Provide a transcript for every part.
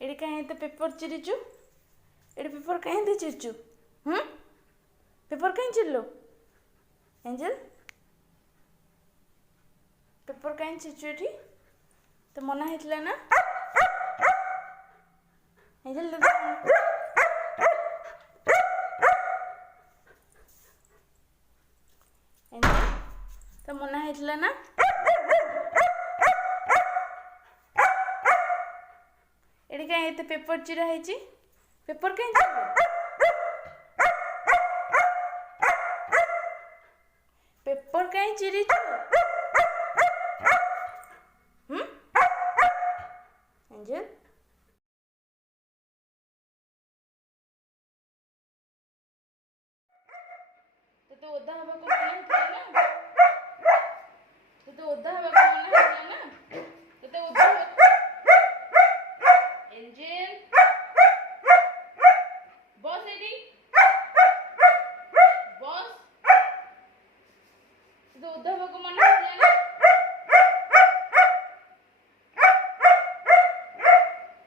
ଏଠି କାହିଁ ଏତେ ପେପର ଚିରିଛୁ? ଏଠି ପେପର କାହିଁ ଏତେ ଚିରିଛୁ? ପେପର କାହିଁ ଚିରିଲୁ? ଏଞ୍ଜେଲ ପେପର କାହିଁ ଚିରିଛୁ? ଏଠି ତ ମନା ହେଇଥିଲା ନା? ଏଞ୍ଜେଲ ତ ମନା ହେଇଥିଲା ନା? ଏଠି କାହିଁ ଏତେ ପେପର ଚିରା ହେଇଛି? ପେପର କାହିଁ ଚିରିଲୁ? ପେପର କାହିଁ ଚିରିଛୁ? ଏଞ୍ଜେଲ ତତେ ଓଦା ହବାକୁ ମନା ହେଇଥିଲା ନା? ତତେ ଓଦା ହବାକୁ ମନା ହେଇଥିଲା ନା? ତତେ ଓଦା ହବାକୁ ଏଞ୍ଜେଲ ବସ୍ ଏଠି ବସ୍। ତତେ ଓଦା ହବାକୁ ମନା ହେଇଥିଲା ନା?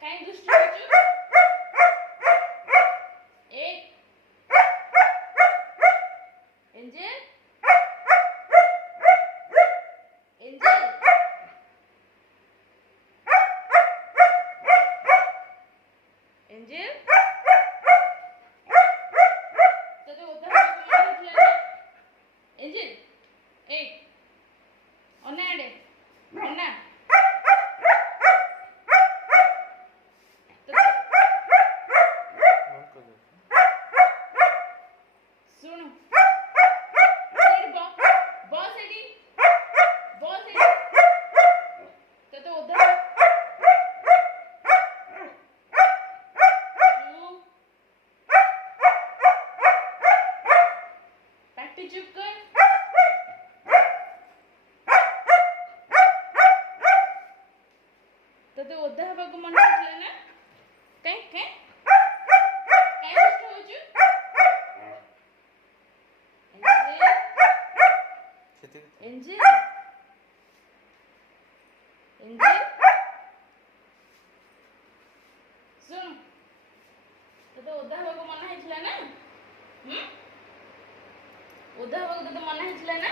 କାହିଁ ଦୁଷ୍ଟ ହଉଛୁ? एंजल एंजल एंजल तते ओदा हवा को मना एंजल ए ओना आडे ओना सुन चुप कर। तते ओदा हवा को मना होतले ना? काई काई काई दुष्ट होजु? एंजल एंजल सुन तते ओदा हवा को मना ହେଇଥିଲା ନା? ओदा हवा को तो मना ହେଇଥିଲା ना?